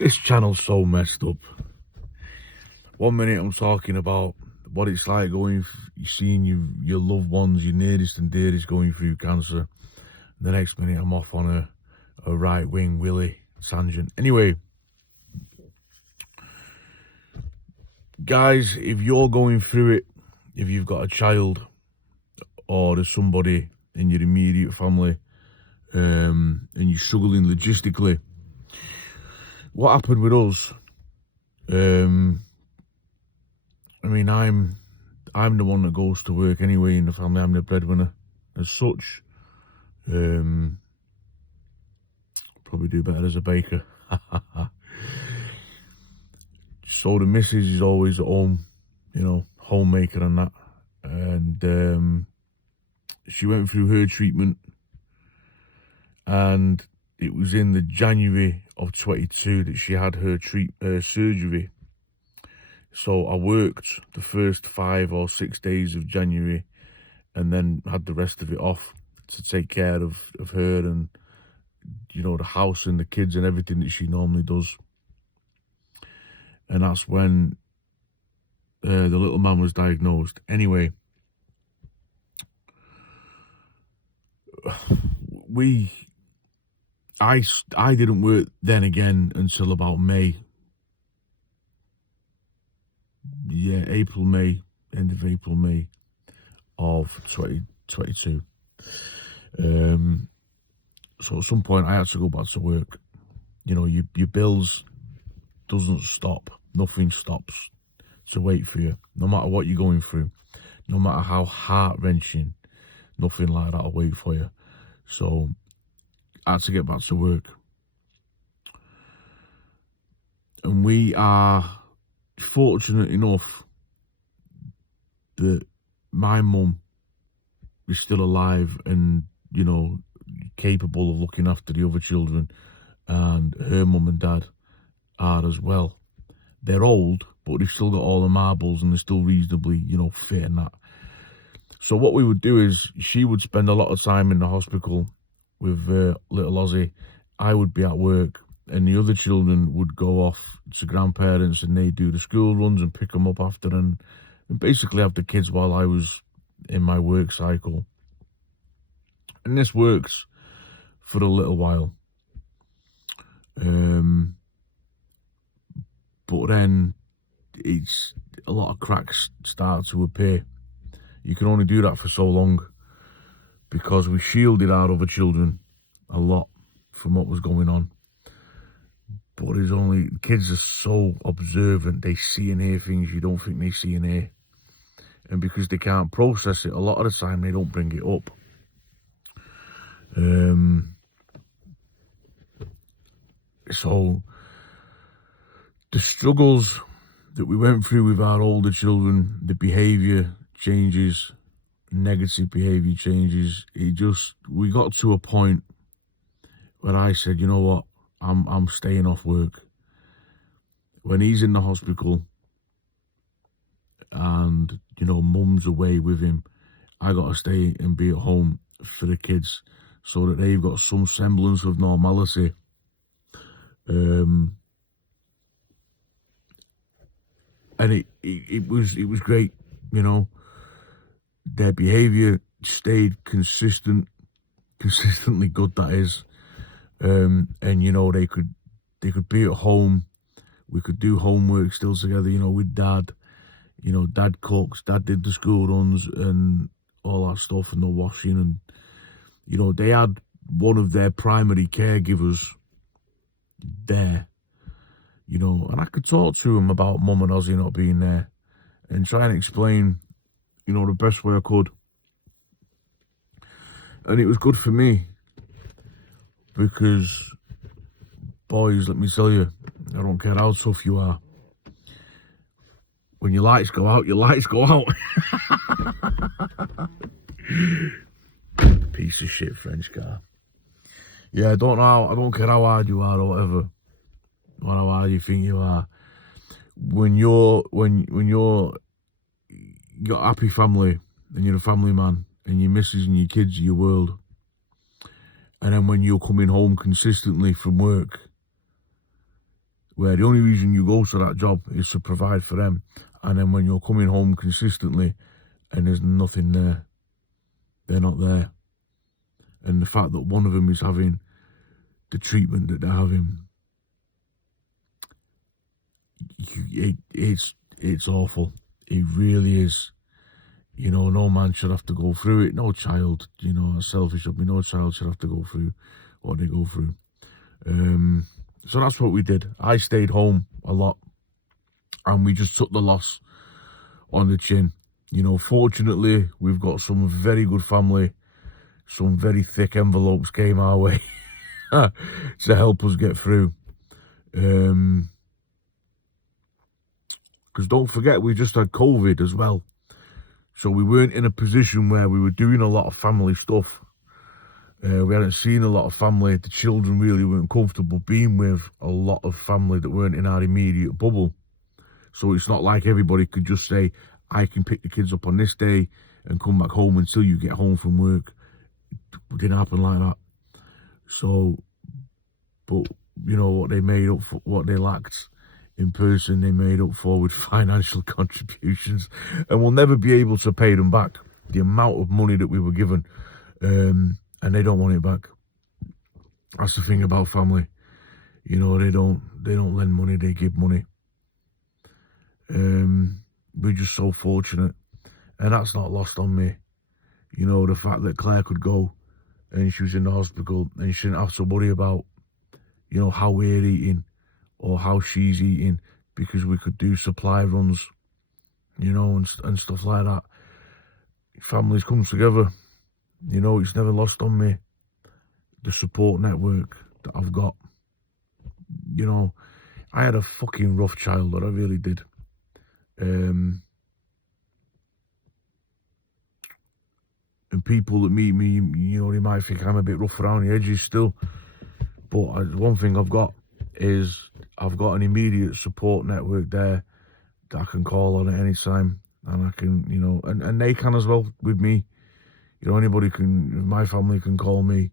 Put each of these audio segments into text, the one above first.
This channel's so messed up. 1 minute I'm talking about what it's like seeing your loved ones, your nearest and dearest going through cancer. The next minute I'm off on a right-wing Willy tangent. Anyway, guys, if you're going through it, if you've got a child or there's somebody in your immediate family and you're struggling logistically, what happened with us, I mean, I'm the one that goes to work anyway in the family. I'm the breadwinner as such. Probably do better as a baker. So the missus is always at home, you know, homemaker and that. And she went through her treatment, and it was in the January of 22 that she had her surgery. So I worked the first 5 or 6 days of January and then had the rest of it off to take care of her and, you know, the house and the kids and everything that she normally does. And that's when the little man was diagnosed. Anyway, I didn't work then again until about May. Yeah, April, May, end of April, May of 2022. So at some point I had to go back to work. You know, your bills doesn't stop. Nothing stops to wait for you. No matter what you're going through, no matter how heart-wrenching, nothing like that will wait for you. So I had to get back to work. And we are fortunate enough that my mum is still alive and, you know, capable of looking after the other children, and her mum and dad are as well. They're old, but they've still got all the marbles and they're still reasonably, you know, fit and that. So what we would do is she would spend a lot of time in the hospital with little Ozzy. I would be at work, and the other children would go off to grandparents and they'd do the school runs and pick them up after, and basically have the kids while I was in my work cycle. And this works for a little while. But then it's a lot of cracks start to appear. You can only do that for so long because we shielded our other children a lot from what was going on. But kids are so observant, they see and hear things you don't think they see and hear. And because they can't process it, a lot of the time they don't bring it up. So the struggles that we went through with our older children, the behaviour changes, negative behaviour changes, we got to a point where I said, you know what, I'm staying off work. When he's in the hospital and, you know, mum's away with him, I got to stay and be at home for the kids so that they've got some semblance of normality. And it was great, you know. Their behaviour stayed consistently good, that is. And, you know, they could be at home. We could do homework still together, you know, with Dad. You know, Dad cooks, Dad did the school runs and all that stuff and the washing. And, you know, they had one of their primary caregivers there, you know, and I could talk to him about Mum and Ozzy not being there and try and explain, you know, the best way I could. And it was good for me because, boys, let me tell you, I don't care how tough you are. When your lights go out, your lights go out. Piece of shit French car. Yeah, I don't care how hard you are or whatever, or how hard you think you are. When you're got a happy family and you're a family man and your missus and your kids are your world, and then when you're coming home consistently from work where the only reason you go to that job is to provide for them, and then when you're coming home consistently and there's nothing there, they're not there. And the fact that one of them is having the treatment that they're having, it's awful. It really is. You know, no man should have to go through it. No child, you know, as selfish as me, no child should have to go through what they go through. So that's what we did. I stayed home a lot, and we just took the loss on the chin. You know, fortunately, we've got some very good family. Some very thick envelopes came our way to help us get through. Because don't forget, we just had COVID as well. So we weren't in a position where we were doing a lot of family stuff. We hadn't seen a lot of family. The children really weren't comfortable being with a lot of family that weren't in our immediate bubble. So it's not like everybody could just say, I can pick the kids up on this day and come back home until you get home from work. It didn't happen like that. So, but, you know, what they made up for, what they lacked in person, they made up for with financial contributions, and we'll never be able to pay them back. The amount of money that we were given, and they don't want it back. That's the thing about family. You know, they don't lend money, they give money. We're just so fortunate, and that's not lost on me. You know, the fact that Claire could go and she was in the hospital and she didn't have to worry about, you know, how we're eating or how she's eating, because we could do supply runs, you know, and stuff like that. Families come together. You know, it's never lost on me, the support network that I've got. You know, I had a fucking rough childhood, I really did. And people that meet me, you know, they might think I'm a bit rough around the edges still. But one thing I've got is I've got an immediate support network there that I can call on at any time. And I can, you know, and they can as well with me. You know, anybody can, my family can call me,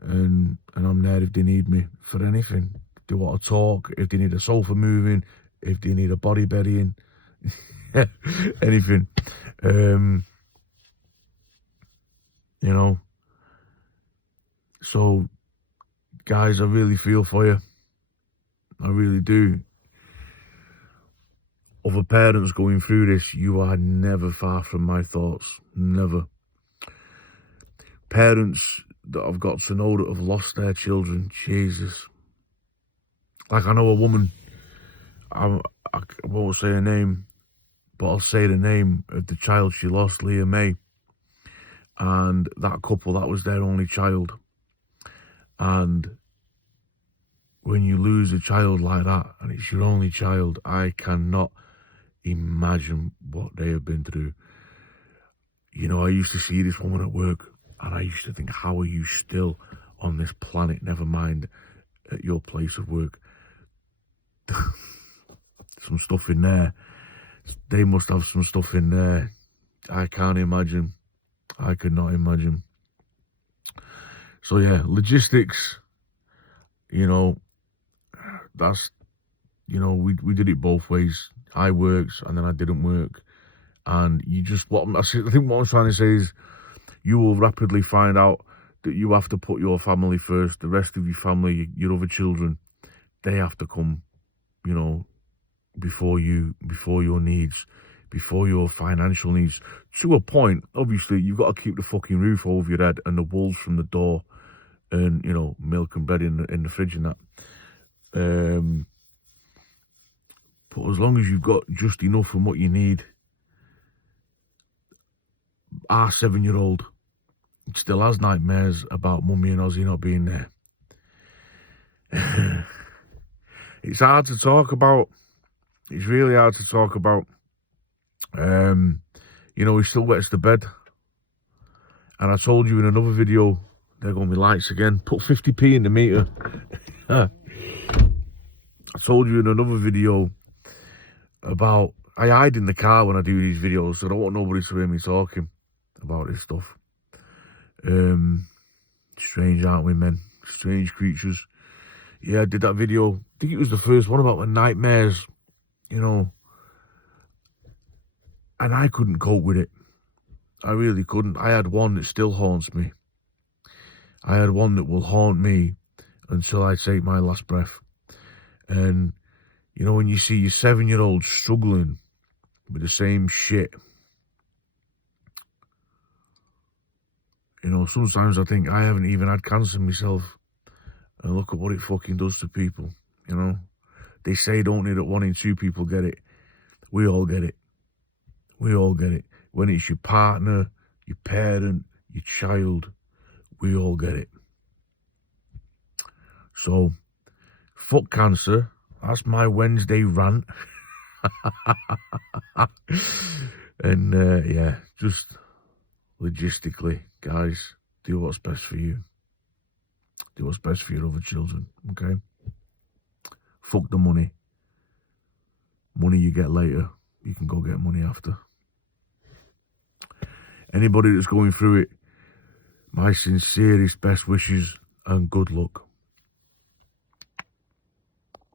and I'm there if they need me for anything. If they want to talk, if they need a sofa moving, if they need a body burying, anything. You know, so guys, I really feel for you. I really do. Other parents going through this, you are never far from my thoughts. Never. Parents that I've got to know that have lost their children, Jesus. Like, I know a woman, I won't say her name, but I'll say the name of the child she lost, Leah May. And that couple, that was their only child. And when you lose a child like that, and it's your only child, I cannot imagine what they have been through. You know, I used to see this woman at work, and I used to think, how are you still on this planet, never mind at your place of work? Some stuff in there. They must have some stuff in there. I can't imagine. I could not imagine. So yeah, logistics, you know, that's, you know, we did it both ways. I worked and then I didn't work. And you just, I think what I'm trying to say is, you will rapidly find out that you have to put your family first. The rest of your family, your other children, they have to come, you know, before you, before your needs, before your financial needs. To a point, obviously, you've got to keep the fucking roof over your head and the wolves from the door, and, you know, milk and bread in the fridge and that. But as long as you've got just enough from what you need, our 7-year-old still has nightmares about Mummy and Ozzy not being there. It's hard to talk about. It's really hard to talk about. You know, he still wets the bed. And I told you in another video, there going to be lights again. Put 50p in the meter. I told you in another video about, I hide in the car when I do these videos, so I don't want nobody to hear me talking about this stuff. Strange, aren't we, men? Strange creatures. Yeah, I did that video. I think it was the first one about my nightmares, you know. And I couldn't cope with it. I really couldn't. I had one that still haunts me. I had one that will haunt me until I take my last breath. And, you know, when you see your 7-year-old struggling with the same shit, you know, sometimes I think I haven't even had cancer myself. And look at what it fucking does to people, you know. They say don't need it, 1 in 2 people get it. We all get it. We all get it. When it's your partner, your parent, your child, we all get it. So, fuck cancer. That's my Wednesday rant. And, yeah, just logistically, guys, do what's best for you. Do what's best for your other children, okay? Fuck the money. Money you get later, you can go get money after. Anybody that's going through it, my sincerest best wishes and good luck.